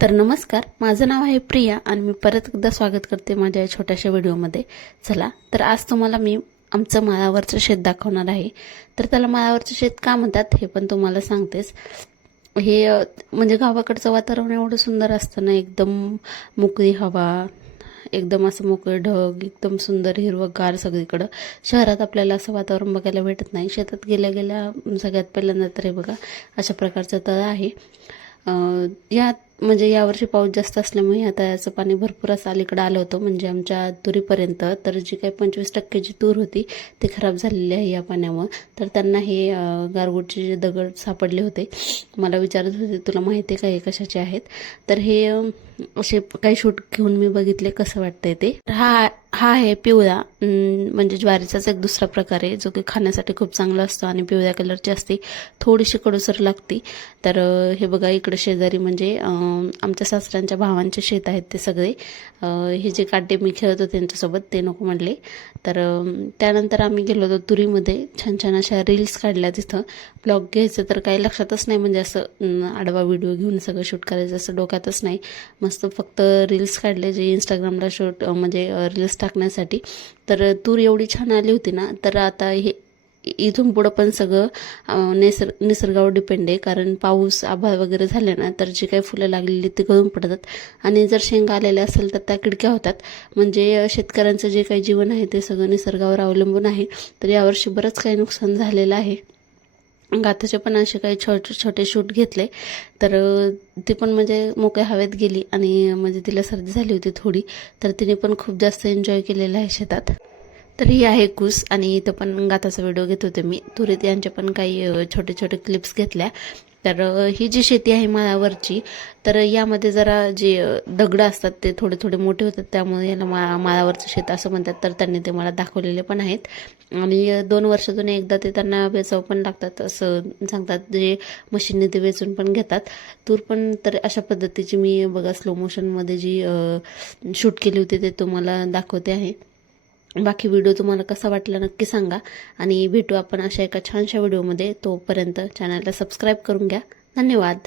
तर नमस्कार माझं नाव आहे प्रिया आणि मी परत एकदा स्वागत करते माझ्या या छोट्याशा व्हिडिओमध्ये. चला तर आज तुम्हाला मी आमचं माळावरचं शेत दाखवणार आहे. तर त्याला माळावरचं शेत का म्हणतात हे पण तुम्हाला सांगतेच. हे म्हणजे गावाकडचं वातावरण एवढं सुंदर असतं ना एकदम मोकळी हवा एकदम असं मोकळे ढग एकदम सुंदर हिरवंगार सगळीकडं. शहरात आपल्याला असं वातावरण बघायला भेटत नाही. शेतात गेल्या गेल्या सगळ्यात पहिल्यांदा तर हे बघा अशा प्रकारचं तळ आहे. या म्हणजे यावर्षी पाऊस जास्त असल्यामुळे आता याचं पाणी भरपूर असं अलीकडं आलं होतं. म्हणजे आमच्या तुरीपर्यंत तर जी काही पंचवीस टक्के जी तूर होती ती खराब झालेली आहे या पाण्यामुळं. तर त्यांना हे गारगोटचे जे दगड सापडले होते मला विचारत होते तुला माहिती आहे का हे कशाचे आहेत? तर हे असे काही शूट घेऊन मी बघितले कसं वाटतंय ते? तर हा हा आहे पिवळा. म्हणजे ज्वारीचाच एक दुसरा प्रकार आहे जो की खाण्यासाठी खूप चांगला असतो आणि पिवळ्या कलरची असते. थोडीशी कडूसर लागते. तर हे बघा इकडे शेजारी म्हणजे आमच्या सासऱ्यांच्या भावांचे शेत आहेत ते सगळे. हे जे काटे मी खेळत होते त्यांच्यासोबत ते नको म्हणले. तर त्यानंतर आम्ही गेलो होतो तुरीमध्ये. छान छान अशा रील्स काढल्या तिथं. ब्लॉग घ्यायचं तर काही लक्षातच नाही म्हणजे असं आडवा व्हिडिओ घेऊन सगळं शूट करायचं असं डोक्यातच नाही. मग मस्त फक्त रील्स काढले जे इंस्टाग्रामला शॉर्ट म्हणजे रील्स टाकण्यासाठी. तर तूर एवढी छान आली होती ना तर आता हे इथून पुढं पण सगळं अं, निसर्ग निसर्गावर डिपेंड आहे. कारण पाऊस आभाळ वगैरे झाले ना तर जी काही फुलं लागलेली ती गळून पडतात. आणि जर शेंगा आलेल्या असेल तर त्या किडक्या होतात. म्हणजे शेतकऱ्यांचं जे काही जीवन आहे ते सगळं निसर्गावर अवलंबून आहे. तर यावर्षी बरंच काही नुकसान झालेलं आहे. गाताचे पण असे काही छोटे छोटे शूट घेतले. तर ती पण म्हणजे मोकळ्या हवेत गेली आणि म्हणजे तिला सर्दी झाली होती थोडी. तर तिने पण खूप जास्त एन्जॉय केलेलं आहे शेतात. तर ही आहे कूस आणि इथं पण गाताचा व्हिडिओ घेत होते मी. तुरीत यांच्या पण काही छोटे छोटे क्लिप्स घेतल्या. तर ही जी शेती आहे माळावरची तर यामध्ये जरा जे दगडं असतात ते थोडे थोडे मोठे होतात त्यामुळे याला मा माळावरचं शेत असं म्हणतात. तर त्यांनी ते मला दाखवलेले पण आहेत. आणि दोन वर्षातून एकदा ते त्यांना वेचावं पण लागतात असं सांगतात. जे मशीनने ते वेचून पण घेतात. तूर पण तर अशा पद्धतीची मी बघा स्लो मोशनमध्ये जी शूट केली होती ते तुम्हाला दाखवते आहे. बाकी व्हिडिओ तुम्हाला कसा वाटला नक्की सांगा. आणि भेटू आपण अशा एका छानशा व्हिडिओमध्ये. तोपर्यंत चॅनलला सबस्क्राईब करून घ्या. धन्यवाद.